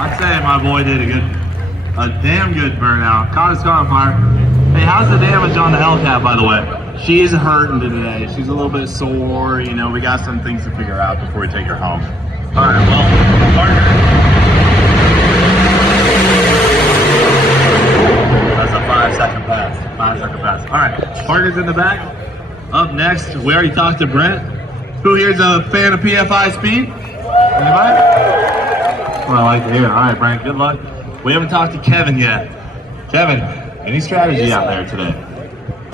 I'd say my boy did a damn good burnout. Caught his car on fire. Hey, how's the damage on the Hellcat, by the way? She's hurting today. She's a little bit sore. You know, we got some things to figure out before we take her home. All right, well, partner. That's a 5-second pass. 5-second pass. All right, partner's in the back. Up next, we already talked to Brent. Who here's a fan of PFI speed? Anybody? Well, I like to hear. All right, Brent, good luck. We haven't talked to Kevin yet. Kevin, any strategy out there today?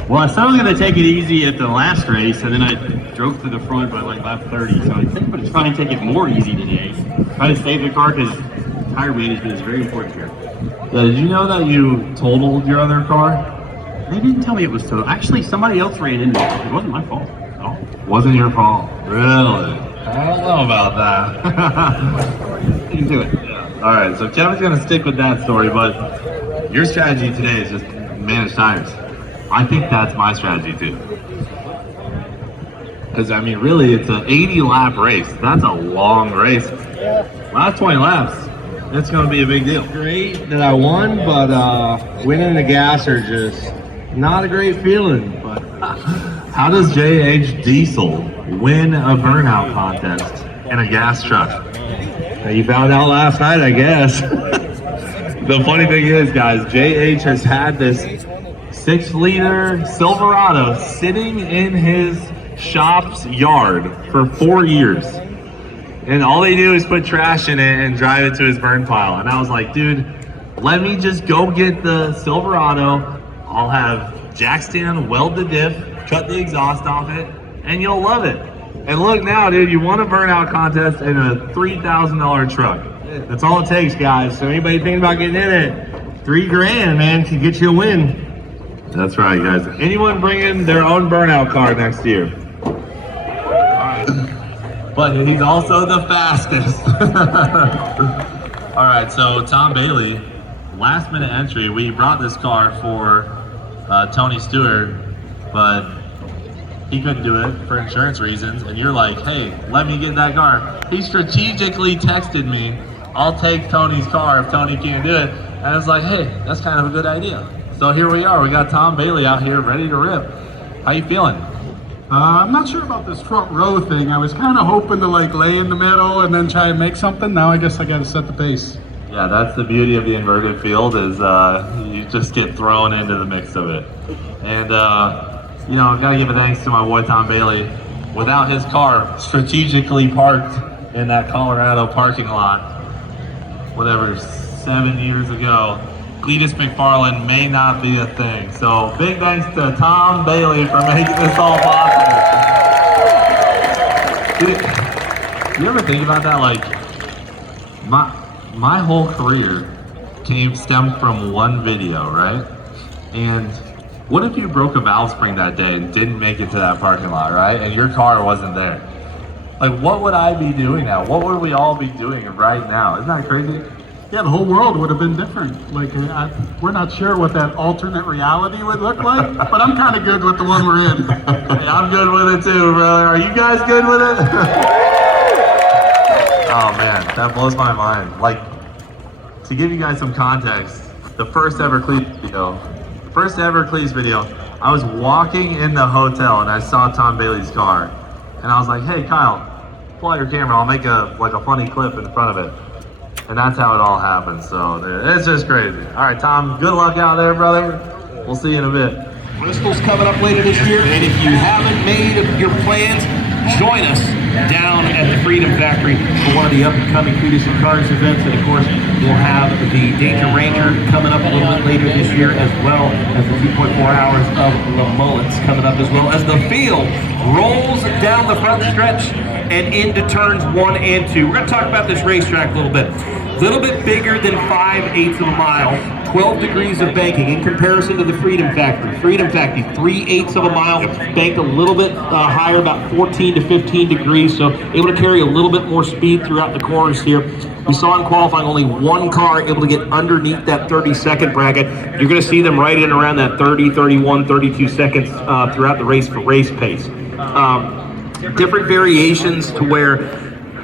Well, I said I was going to take it easy at the last race, and then I drove to the front by like lap 30. So I think I'm going to try and take it more easy today. Try to save the car because tire management is very important here. Yeah, did you know that you totaled your other car? They didn't tell me it was total. Actually, somebody else ran into it. It wasn't my fault at all. Wasn't your fault? Really? I don't know about that. You can do it. Yeah. All right, so Kevin's going to stick with that story, but your strategy today is just manage tires. I think that's my strategy too. Because, I mean, really, it's an 80-lap race. That's a long race. Last 20 laps, it's going to be a big deal. Great that I won, but winning the gas are just not a great feeling. But how does JH Diesel win a burnout contest in a gas truck? you found out last night, I guess. The funny thing is, guys, JH has had this 6-liter Silverado sitting in his shop's yard for 4 years. And all they do is put trash in it and drive it to his burn pile. And I was like, dude, let me just go get the Silverado. I'll have jack stand, weld the diff, cut the exhaust off it, and you'll love it. And look now, dude, you won a burnout contest in a $3,000 truck. That's all it takes, guys. So anybody thinking about getting in it, $3,000, man, can get you a win. That's right, guys. Anyone bringing their own burnout car next year? All right. But he's also the fastest. All right, so Tom Bailey, last minute entry. We brought this car for Tony Stewart, but he couldn't do it for insurance reasons. And you're like, hey, let me get that car. He strategically texted me, I'll take Tony's car if Tony can't do it. And I was like, hey, that's kind of a good idea. So here we are. We got Tom Bailey out here ready to rip. How you feeling? I'm not sure about this front row thing. I was kind of hoping to like lay in the middle and then try and make something. Now I guess I got to set the pace. Yeah, that's the beauty of the inverted field is you just get thrown into the mix of it. And you know, I've got to give a thanks to my boy Tom Bailey. Without his car strategically parked in that Colorado parking lot, whatever, 7 years ago, Cleetus Mcfarland may not be a thing. So big thanks to Tom Bailey for making this all possible. Dude, you ever think about that? Like, my whole career stemmed from one video, right? And what if you broke a valve spring that day and didn't make it to that parking lot, right? And your car wasn't there? Like, what would I be doing now? What would we all be doing right now? Isn't that crazy? Yeah, the whole world would have been different. Like, we're not sure what that alternate reality would look like, but I'm kind of good with the one we're in. Hey, I'm good with it too, brother. Are you guys good with it? Oh man, that blows my mind. Like, to give you guys some context, the first ever Cleetus video, I was walking in the hotel and I saw Tom Bailey's car. And I was like, hey Kyle, pull out your camera, I'll make a funny clip in front of it. And that's how it all happened, so it's just crazy. All right, Tom, good luck out there, brother. We'll see you in a bit. Bristol's coming up later this year, and if you haven't made your plans, join us down at the Freedom Factory for one of the up-and-coming Cleetus and Cars events. And of course, we'll have the Danger Ranger coming up a little bit later this year, as well as the 2.4 hours of Le Mullets coming up, as well as the field rolls down the front stretch and into turns 1 and 2. We're going to talk about this racetrack a little bit. A little bit bigger than 5/8 of a mile, 12 degrees of banking in comparison to the Freedom Factory. Freedom Factory, 3/8 of a mile, banked a little bit higher, about 14 to 15 degrees, so able to carry a little bit more speed throughout the corners here. We saw in qualifying only one car able to get underneath that 30-second bracket. You're going to see them right in around that 30, 31, 32 seconds throughout the race for race pace. different variations to where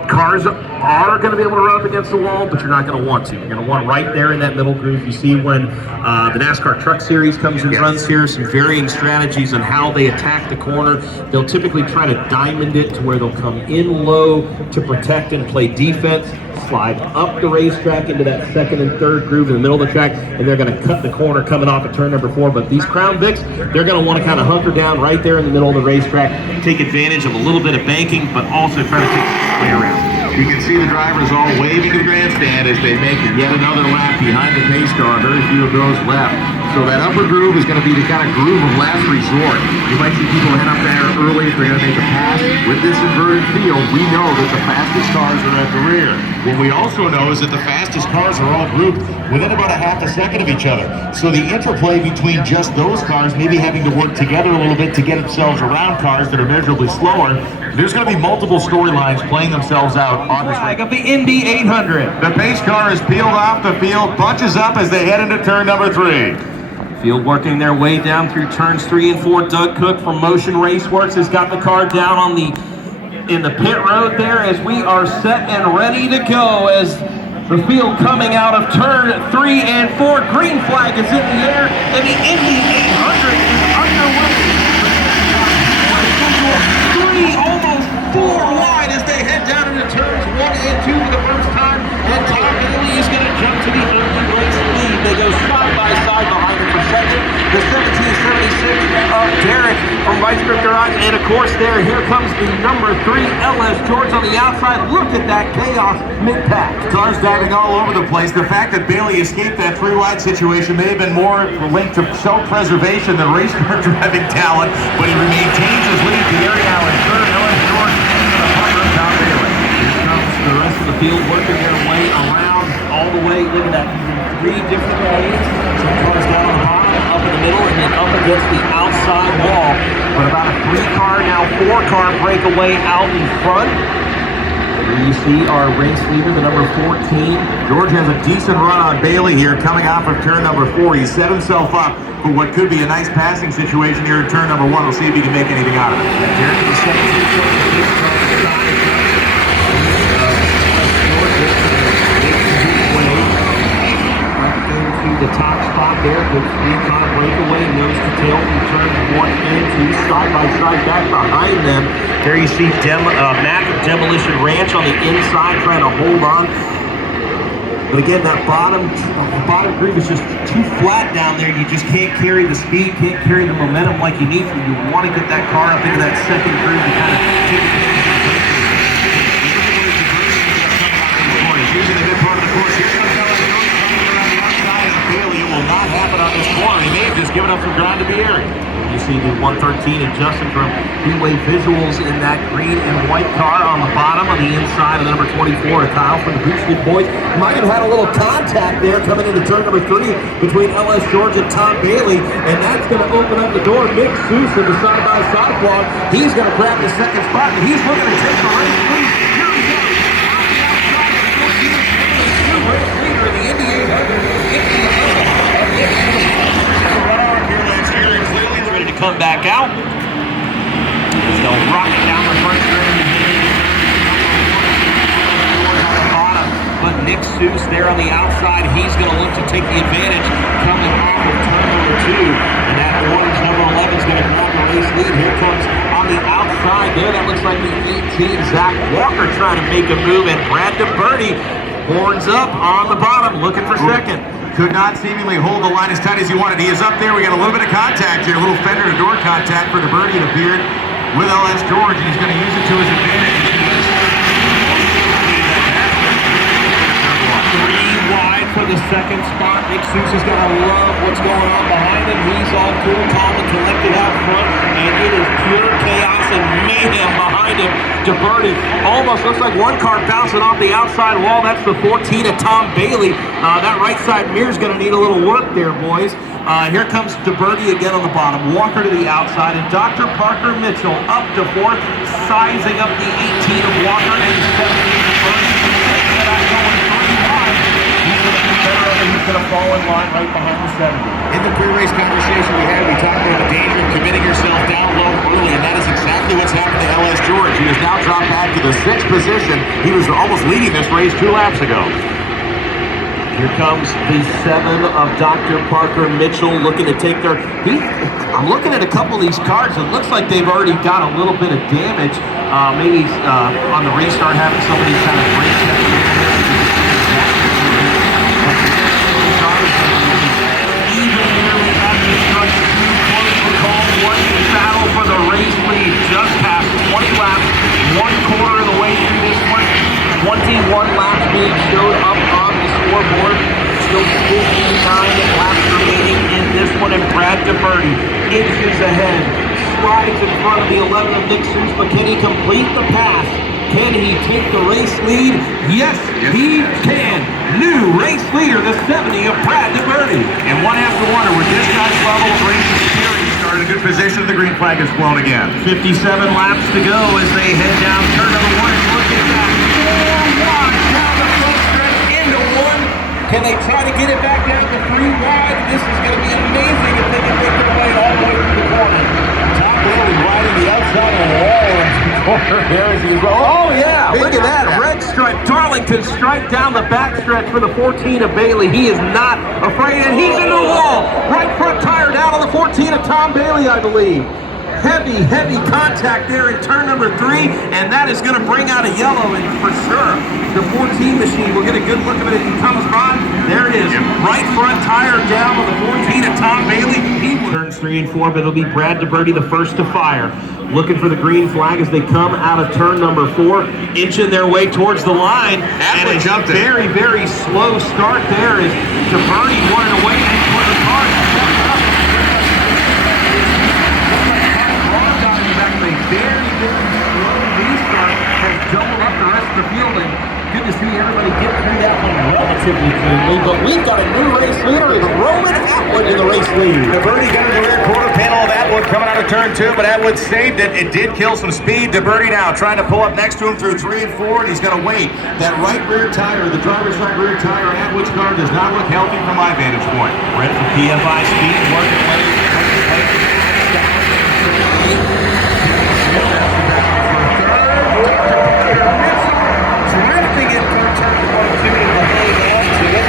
cars are going to be able to run up against the wall, but you're not going to want to. You're going to want right there in that middle groove. You see when the NASCAR Truck Series comes and runs here, some varying strategies on how they attack the corner. They'll typically try to diamond it to where they'll come in low to protect and play defense, slide up the racetrack into that second and third groove in the middle of the track, and they're going to cut the corner coming off at turn number 4. But these Crown Vics, they're going to want to kind of hunker down right there in the middle of the racetrack, take advantage of a little bit of banking, but also try to take the way around. You can see the drivers all waving to the grandstand as they make yet another lap behind the pace car. Very few of those left. So that upper groove is going to be the kind of groove of last resort. You might see people head up there early if they're going to make a pass. With this inverted field, we know that the fastest cars are at the rear. What we also know is that the fastest cars are all grouped within about a half a second of each other. So the interplay between just those cars maybe having to work together a little bit to get themselves around cars that are measurably slower. There's going to be multiple storylines playing themselves out on this Flag of the Indy 800. The pace car is peeled off the field, bunches up as they head into turn number 3. Field working their way down through turns 3 and 4. Doug Cook from Motion Raceworks has got the car down on in the pit road there as we are set and ready to go as the field coming out of turn 3 and 4. Green flag is in the air and the Indy 800 is underway. 3, almost 4 wide as they head down into turns 1 and 2 for the first time. And Tom Bailey is going to jump to the early race lead. They go side by side behind him for second. The 1776 of Derek from Vice Grip Garage. And of course here comes the number 3 LS George on the outside. Look at that chaos mid-pack. Cars diving all over the place. The fact that Bailey escaped that 3-wide situation may have been more linked to self-preservation than race car driving talent, but he maintains his lead. Gary Allen, third, LS George, and the partner, Tom Bailey. Here comes the rest of the field working their way around all the way. Look at that, 3 different lanes. Some cars down on the bottom, up in the middle, and then up against the outside wall. But about a 3-car, now 4-car breakaway out in front. Here you see our race leader, the number 14. George has a decent run on Bailey here coming off of turn number 4. He set himself up for what could be a nice passing situation here in turn number 1. We'll see if he can make anything out of it. Here to the 17 the top spot there, good 3-car breakaway, nose to tail from turns 1 and 2, side by side back behind them. There you see Mac Demolition Ranch on the inside trying to hold on. But again, that bottom groove is just too flat down there. You just can't carry the speed, can't carry the momentum like you need to. You want to get that car up into that second groove to kind of take it. Using the good part of the course. Here comes LS George coming around the outside, and Bailey will not happen on this corner. He may have just given up some ground to be airy. You see the 113 and Justin from Freeway Visuals in that green and white car on the bottom, on the inside of the number 24, Kyle from the Boosted Boys. Might have had a little contact there coming into turn number 3 between LS George and Tom Bailey, and that's going to open up the door. Nick Seuss in the side-by-side vlog. He's going to grab the second spot, and he's looking to take the race lead. Here we go. Race leader in the Indy 800. To come back out. They'll rocket down the front stretch. But Nick Seuss there on the outside, he's going to look to take the advantage coming off of turn number 2. And that orange number 11 is going to grab the race lead. Here comes on the outside there. That looks like the 18, Zach Walker trying to make a move. And Brad DeBerti horns up on the bottom, looking for second. Could not seemingly hold the line as tight as he wanted. He is up there. We got a little bit of contact here, a little fender to door contact for DeBerti. It appeared with LS George, and he's going to use it to his advantage. 3 wide for the second spot. Nick Seuss is going to love what's going on behind him. He's all cool, calm, and collected out front, and it is pure chaos and mayhem behind him. DeBerti almost looks like one car bouncing off the outside wall. That's the 14 of Tom Bailey. That right side mirror is going to need a little work there, boys. Here comes DeBerti again on the bottom. Walker to the outside, and Dr. Parker Mitchell up to 4th, sizing up the 18 of Walker and 17 of first. He's going to fall in line right behind the 70. In the pre-race conversation we had, we talked about the danger of committing yourself down low early, and that is exactly what's happened to LS George. sixth position. He was almost leading this race 2 laps ago. Here comes the 7 of Dr. Parker Mitchell looking to take their... I'm looking at a couple of these cars. It looks like they've already got a little bit of damage. Maybe on the restart having somebody kind of break that. Even here we have this strike 2 close to call. One battle for the race lead. Just past 20 laps. 1 quarter of the way through this one. 21 laps being showed up on the scoreboard. Still 59 laps remaining in this one, and Brad DeBerti inches ahead, slides in front of the 11 of Nick Seuss, but can he complete the pass? Can he take the race lead? Yes, he can. New race leader, the 70 of Brad DeBerti. And one has to wonder, with this guy's level of race experience, are in a good position, the green flag is flown again. 57 laps to go as they head down turn number 1. Look at that. 4 wide down the front stretch into 1. Can they try to get it back down to 3 wide? This is going to be amazing if they can make it away all the way through the corner. Tom Bailey riding the outside of the wall. There as he goes. Oh, yeah. Look at that. Red stripe. Darlington stripe down the backstretch for the 14 of Bailey. He is not afraid, and he's into the wall. Right front tire down on the 14 of Tom Bailey, I believe. Heavy contact there in turn number 3, and that is going to bring out a yellow, and for sure, the 14 machine will get a good look at it as he comes by. There it is, right front tire down on the 14 of Tom Bailey. He turns 3 and 4, but it'll be Brad DeBerti the first to fire. Looking for the green flag as they come out of turn number 4, inching their way towards the line. And a very slow start there as DeBerti wanted away and put the car. Very slow restart has doubled up the rest of the field, and good to see everybody get through that one relatively cleanly. But we've got a new race leader in Roman Atwood in the race lead. DeBerti got into the rear quarter panel of Atwood coming out of turn 2, but Atwood saved it. It did kill some speed. DeBerti now trying to pull up next to him through 3 and 4, and he's going to wait. That right rear tire, the driver's side rear tire on Atwood's car does not look healthy from my vantage point. Ready for PFI speed, working away. Drifting it through turn 1 2 to hang on to it.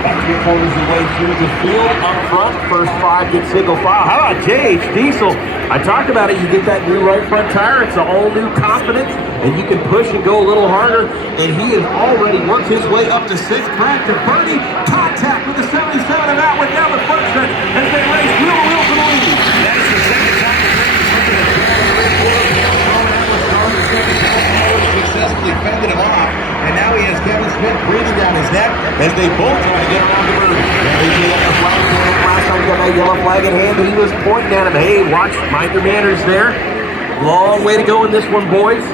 About 3/4 of the way through the field up front. First 5 get single file. How about J.H. Diesel? I talked about it. You get that new right front tire. It's an all new confidence, and you can push and go a little harder. And he has already worked his way up to 6th. Brad DeBerti, contact with the 77 of Atwood down the front stretch as they race wheel to wheel for the lead. That is the second time successfully fended him off, and now he has Kevin Smith breathing down his neck as they both try to get around the room. Last time we got that yellow flag in hand, he was pointing at him. Hey, watch, mind your manners there. Long way to go in this one, boys.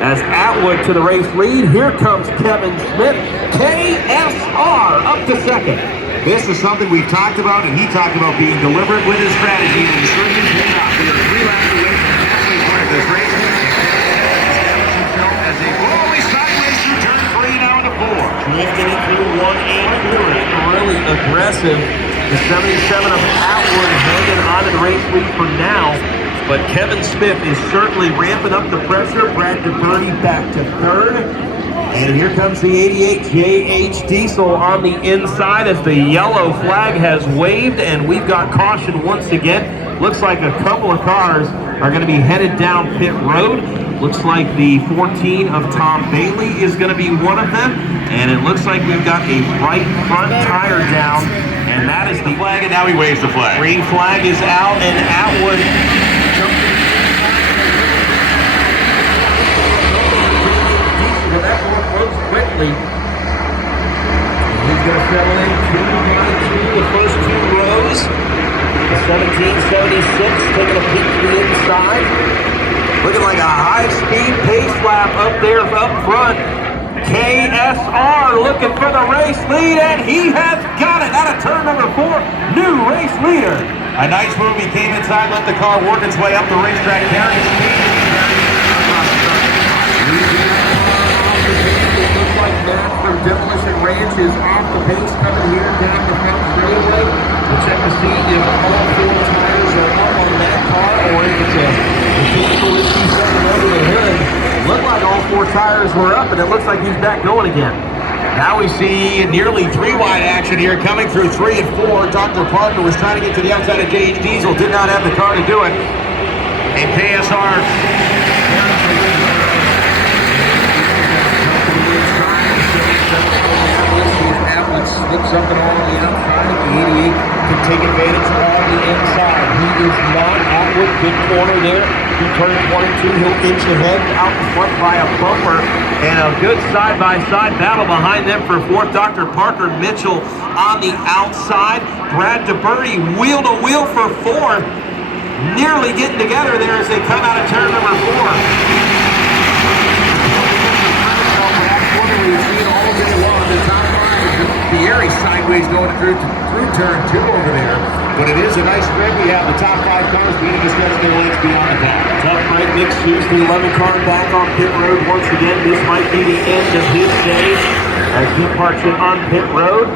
As Atwood to the race lead, here comes Kevin Smith. KSR up to 2nd. This is something we've talked about, and he talked about being deliberate with his strategy, and he's certainly paid off. We are 3 laps away from the halfway point of this race. As they slowly sideways through turn 3 now into 4. Drifting it through 1 and 4. Really aggressive. The 77 of Atwood hanging on to the race lead for now. But Kevin Smith is certainly ramping up the pressure. Brad DeBerti back to 3rd. And here comes the 88 J.H. Diesel on the inside as the yellow flag has waved, and we've got caution once again. Looks like a couple of cars are going to be headed down pit road. Looks like the 14 of Tom Bailey is going to be one of them. And it looks like we've got a right front tire down, and that is the flag, and now he waves the flag. Green flag is out, and Atwood that one close quickly. He's going to settle in 2 the first 2 rows. The 1776 taking a peek to the inside. Looking like a high-speed pace lap up there up front. KSR looking for the race lead, and he has got it out of turn number 4. New race leader. A nice move. He came inside, let the car work its way up the racetrack, carrying speed. Looks like Matt from Demolition Ranch is off the pace coming here down the front straightaway. We'll check to see if all 4 tires are up on that car or if it's a mechanical issue something under the hood. Look like all 4 tires were up, and it looks like he's back going again. Now we see nearly 3 wide action here coming through 3 and 4. Dr. Parker was trying to get to the outside of JH Diesel, did not have the car to do it. And KSR slips up and all on the outside. The 88 can take advantage on the inside. He is not Atwood, good corner there. He turns 22, he'll inch ahead out in front by a bumper. And a good side-by-side battle behind them for fourth. Dr. Parker Mitchell on the outside. Brad DeBerty wheel-to-wheel for fourth. Nearly getting together there as they come out of turn number 4. Thierry sideways going through turn 2 over there. But it is a nice spread. We have the top 5 cars beating the stretch their legs beyond the pack. Tough break. Nick Hughes, the 11 car back on pit road once again. This might be the end of his day as he parks it on pit road.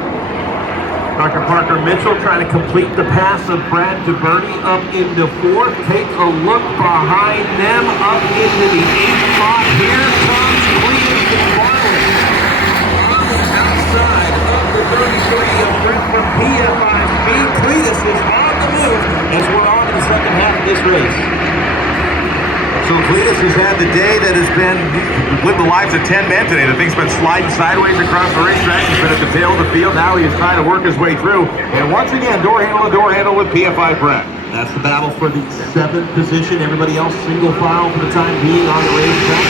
Dr. Parker Mitchell trying to complete the pass of Brad DeBerty up into 4th. Take a look behind them up into the 8th spot. Here comes Cleetus Mcfarland on the outside of the 33 of Brent from PFI Speed. Cleetus is on the move as we're on to the second half of this race. So Cleetus has had the day that has been with the lives of 10 men today. The thing's been sliding sideways across the racetrack. He's been at the tail of the field. Now he is trying to work his way through. And once again, door handle to door handle with PFI Brett. That's the battle for the 7th position. Everybody else single file for the time being on the racetrack.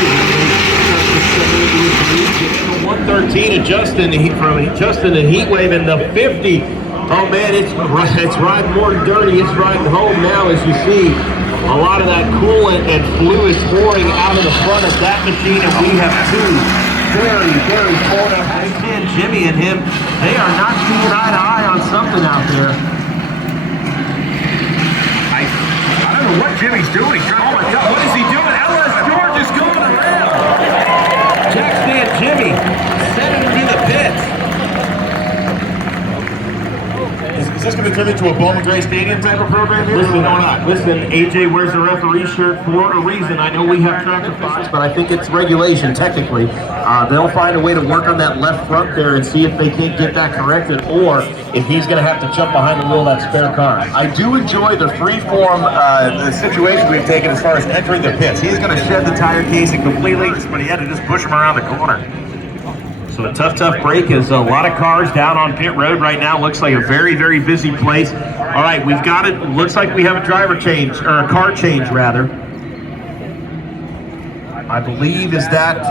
113 and Justin the heat wave in the 50. Oh man, it's riding more dirty. It's riding home now as you see a lot of that coolant and fluid pouring out of the front of that machine, and we have 2 very, very cold out. Jimmy and him, they are not seeing eye to eye on something out there. I don't know what Jimmy's doing. Oh my God, what is he doing? LS George is going around. Jack Stand Jimmy sending him to the pits. Is this going to turn into a Bowman Gray Stadium type of program here? Listen, AJ wears the referee shirt for a reason. I know we have track officials, but I think it's regulation technically. They'll find a way to work on that left front there and see if they can't get that corrected, or if he's going to have to jump behind the wheel of that spare car. I do enjoy the free-form the situation we've taken as far as entering the pits. He's going to shed the tire casing completely, but he had to just push him around the corner. So a tough break as a lot of cars down on pit road right now. Looks like a very, very busy place. All right, we've got it. Looks like we have a driver change, or a car change rather. I believe is that,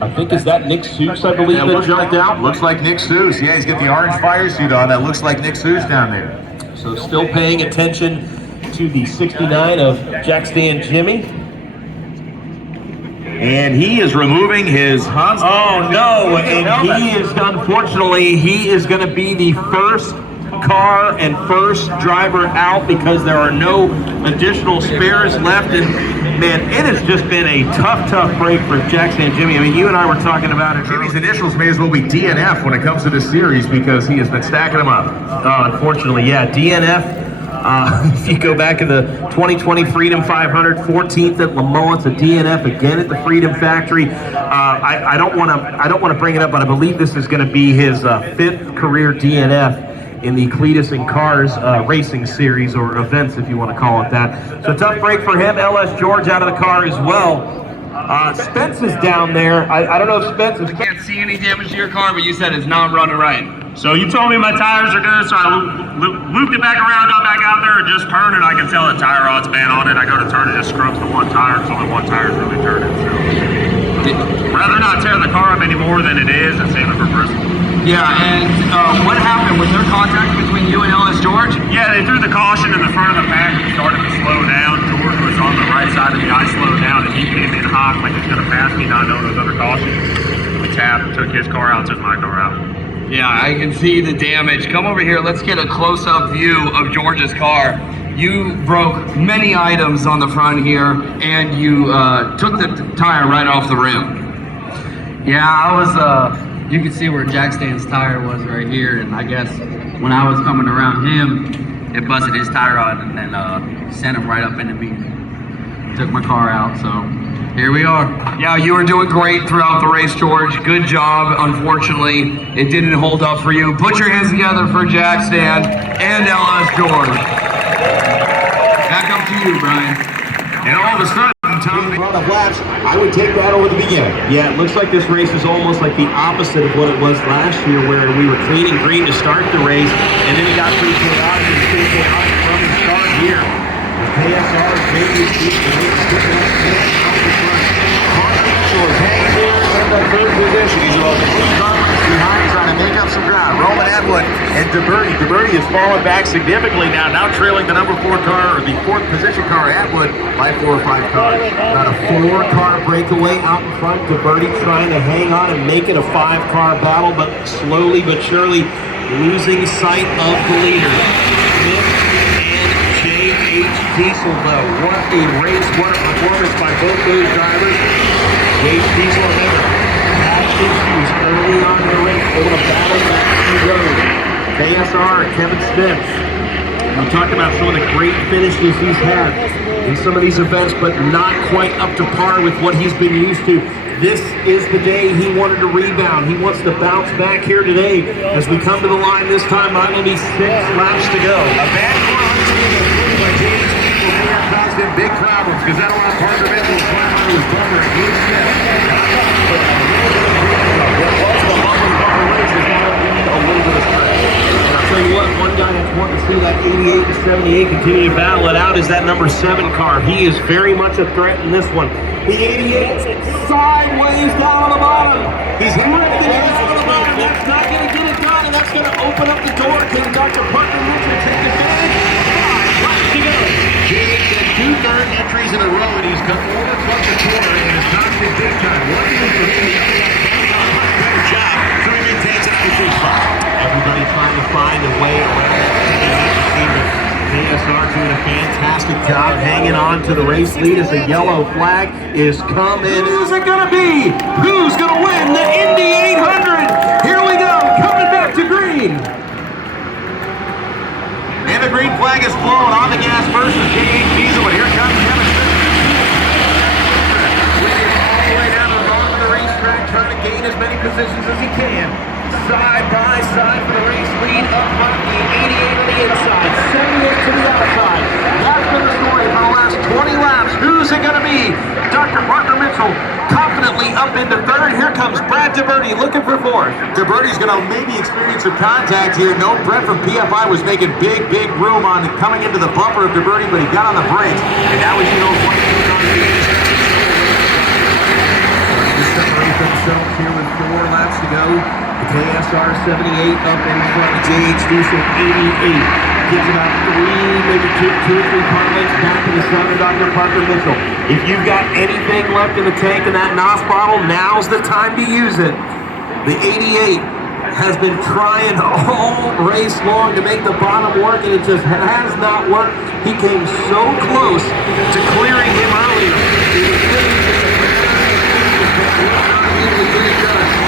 I think is that Nick Seuss, I believe, that jumped out. Looks like Nick Seuss. Yeah, he's got the orange fire suit on. That looks like Nick Seuss down there. So still paying attention to the 69 of Jack Stand Jimmy. And he is removing his Hans. Oh no, and he is, unfortunately, he is going to be the first car and first driver out because there are no additional spares left. And man, it has just been a tough break for Jack Stand Jimmy. I mean, you and I were talking about it. Jimmy's initials may as well be DNF when it comes to this series because he has been stacking them up. Unfortunately, yeah, DNF. If you go back in the 2020 Freedom 500, 14th at Le Mans, it's a DNF again at the Freedom Factory. I don't want to bring it up, but I believe this is going to be his 5th career DNF in the Cleetus and Cars racing series, or events if you want to call it that. So tough break for him. LS George out of the car as well. Spence is down there. I don't know if Spence is... I can't see any damage to your car, but you said it's not running right. So you told me my tires are good, so I looped it back around, got back out there, and just turned it. I can tell the tire rod's been on it. I go to turn it, just scrubs the one tire, because only one tire's really turning. So rather not tear the car up any more than it is and save it for Bristol. Yeah, and what happened? Was there contact between you and LS George? Yeah, they threw the caution in the front of the pack and started to slow down. George was on the right side of me. I slowed down, and he came in hot like he was going to pass me, not knowing there was other caution. We tapped, took his car out, took my car out. Yeah, I can see the damage. Come over here. Let's get a close-up view of George's car. You broke many items on the front here, and you took the tire right off the rim. Yeah, I was, you could see where Jack Stand's tire was right here, and I guess when I was coming around him, it busted his tire rod and then sent him right up into me. Took my car out, so here we are. Yeah, you were doing great throughout the race, George. Good job. Unfortunately, it didn't hold up for you. Put your hands together for Jack Stan and LS George. Back up to you, Brian. And all of a sudden, Tom brought up laps. I would take that over the beginning. Yeah, it looks like this race is almost like the opposite of what it was last year, where we were clean and green to start the race, and then it got pretty chaotic and pretty chaotic from the start here. KSR is maybe hanging there in the third position. He's about 3 cars behind, trying to make up some ground. Roman Atwood and DeBerti. DeBerti has fallen back significantly now trailing the number 4 car, or the 4th position car, Atwood, by 4 or 5 cars. About a 4-car breakaway out in front. DeBerti trying to hang on and make it a 5-car battle, but slowly but surely losing sight of the leader. Diesel, though, what a race, what a performance by both those drivers. Jake Diesel, remember, had issues early on in the race, able to battle back to the road. KSR, Kevin Smith. We talked about some of the great finishes he's had in some of these events, but not quite up to par with what he's been used to. This is the day he wanted to rebound. He wants to bounce back here today as we come to the line this time. Not going to be 6 laps to go. A bad caused him big problems because that allowed Parker Mitchell to climb onto his bumper and he Smith. What was the bumper race is now a little bit of stress. And I'll tell you what, one guy that's wanting to see that 88 and 78 continue to battle it out is that number 7 car. He is very much a threat in this one. The 88 sideways down on the bottom. He's lifting it down on the bottom. That's not going to get it done, and that's going to open up the door. Can Dr. Parker Mitchell take advantage? 5 laps to go. Jake did 2 third entries in a row, and he's come over from the corner and has knocked it big time. One move for him, the other one better job, so he maintains an number 3 spot. Everybody trying to find a way around it. KSR doing a fantastic job hanging on to the race lead as the yellow flag is coming. Who's it going to be? Who's going to win the Indy 800? Here we go, coming back to green. And the green flag is flown on the gas versus J.H. Diesel, but here comes Kevin Smith. Winning all the way down to the bottom of the racetrack, trying to gain as many positions as he can. Side by side for the race lead up front, the 88 on the inside, 78 to the outside. That's been the story for the last 20 laps. Who's it going to be? Dr. Parker Mitchell confidently up into 3rd. Here comes Brad DeBerti looking for 4th. DeBerti's going to maybe experience some contact here. No, Brett from PFI was making big room on coming into the bumper of DeBerti, but he got on the brakes, and now he's going to separate themselves here with 4 laps to go. The KSR 78 up in front of JH Diesel 88. Gives about 3, maybe 2 or 3 car lengths back to the son of Dr. Parker Mitchell. If you've got anything left in the tank in that NOS bottle, now's the time to use it. The 88 has been trying all race long to make the bottom work, and it just has not worked. He came so close to clearing him earlier.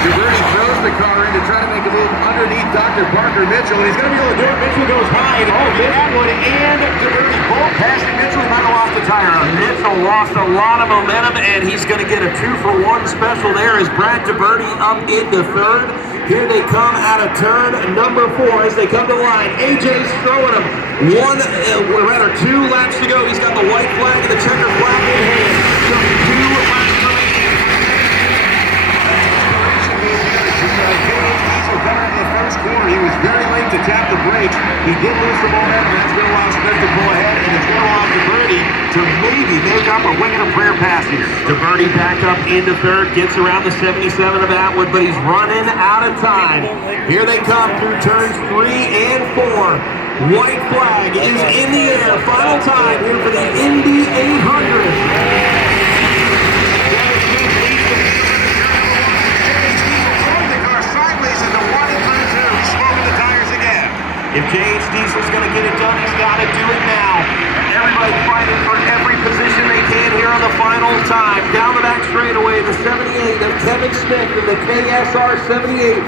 DeBerti throws the car in to try to make a move underneath Dr. Parker Mitchell, and he's going to be able to do it. Mitchell goes high, and Atwood and DeBerti both passing Mitchell. He might have lost the tire. Mitchell lost a lot of momentum, and he's going to get a 2-for-1 special there as Brad DeBerti up into 3rd. Here they come out of turn number 4 as they come to the line. AJ's throwing him. 2 laps to go. He's got the white flag and the checker flag in hand. So 2 laps remaining. He was very late to tap the brakes. He did lose some momentum. That's going to allow Smith to pull ahead, and it's going to allow DeBerti to maybe make up or win a prayer pass here. DeBerti back up into 3rd, gets around the 77 of Atwood, but he's running out of time. Here they come through turns 3 and 4. White flag is in the air. Final time here for the Indy 800. If J.H. Diesel's going to get it done, he's got to do it now. Everybody fighting for every position they can here on the final time. Down the back straightaway, the 78 of Kevin Smith and the KSR 78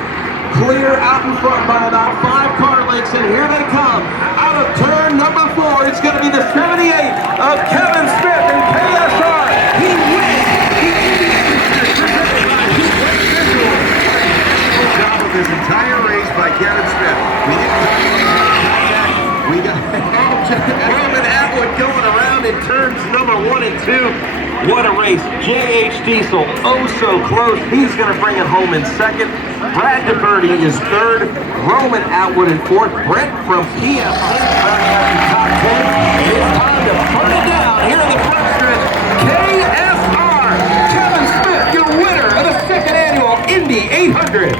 clear out in front by about 5 car lengths, and here they come. Out of turn number 4, it's going to be the 78 of Kevin Smith and KSR. He wins Atwood going around in turns number 1 and 2. What a race. J.H. Diesel, oh so close. He's going to bring it home in second. Brad DeBerti is third. Roman Atwood in fourth. Brent from PF in top 10. It's time to burn it down here in the front stretch. KSR, Kevin Smith, your winner of the second annual Indy 800.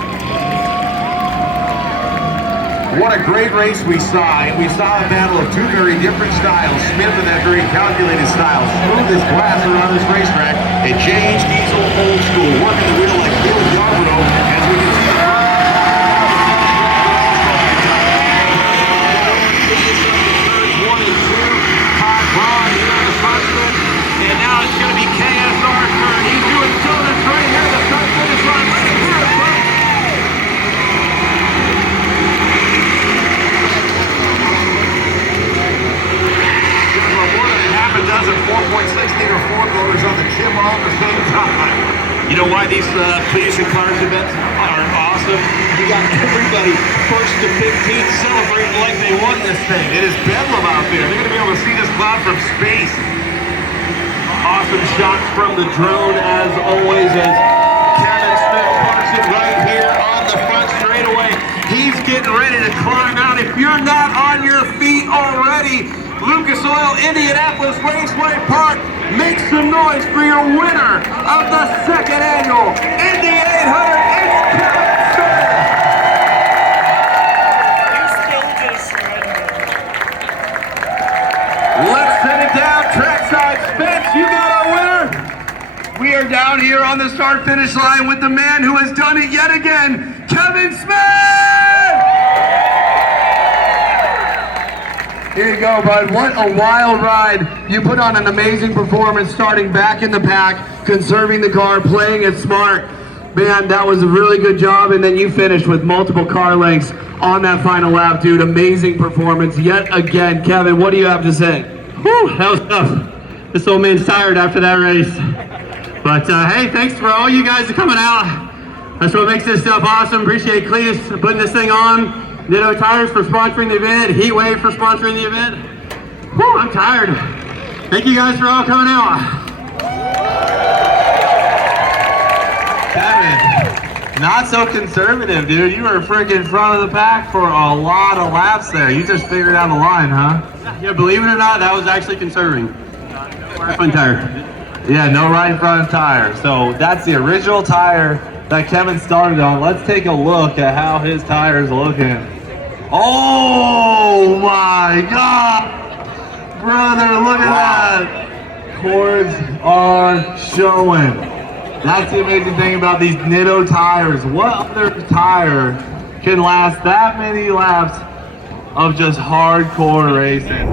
What a great race we saw. We saw a battle of two very different styles. Smith in that very calculated style, smooth as glass around this racetrack, and J.H. Diesel old school, working the wheel like Bill Yarborough, as we can see. And now it's going to be KSR's turn. He's doing donuts right here at the start finish line. Right here at the front. More than half a dozen 4.6-liter four-wheelers on the gym all at the same time. You know why these Cleetus and Cars events are awesome? You got everybody first to 15th celebrating like they won this thing. It is bedlam out there. They're going to be able to see this cloud from space. Awesome shots from the drone as always as Kevin Smith parks it right here on the front straightaway. He's getting ready to climb out. If you're not on your feet already, Lucas Oil Indianapolis Raceway Park, make some noise for your winner of the second annual Indy 800. It's Kevin Smith. Let's send it down trackside. Spence, you got our winner. We are down here on the start-finish line with the man who has done it yet again, Kevin Smith! Here you go, bud. What a wild ride. You put on an amazing performance starting back in the pack, conserving the car, playing it smart. Man, that was a really good job, and then you finished with multiple car lengths on that final lap, dude. Amazing performance yet again. Kevin, what do you have to say? Whew, that was tough. This old man's tired after that race. But hey, thanks for all you guys coming out. That's what makes this stuff awesome. Appreciate Cleetus for putting this thing on. Ditto Tires for sponsoring the event. Heatwave for sponsoring the event. Whew, I'm tired. Thank you guys for all coming out. Kevin, not so conservative, dude. You were freaking front of the pack for a lot of laps there. You just figured out the line, huh? Yeah, believe it or not, that was actually conserving. Right front tire. Yeah, no right front tire. So that's the original tire that Kevin started on. Let's take a look at how his tire is looking. Oh my God! Brother, look at that! Cords are showing. That's the amazing thing about these Nitto tires. What other tire can last that many laps of just hardcore racing?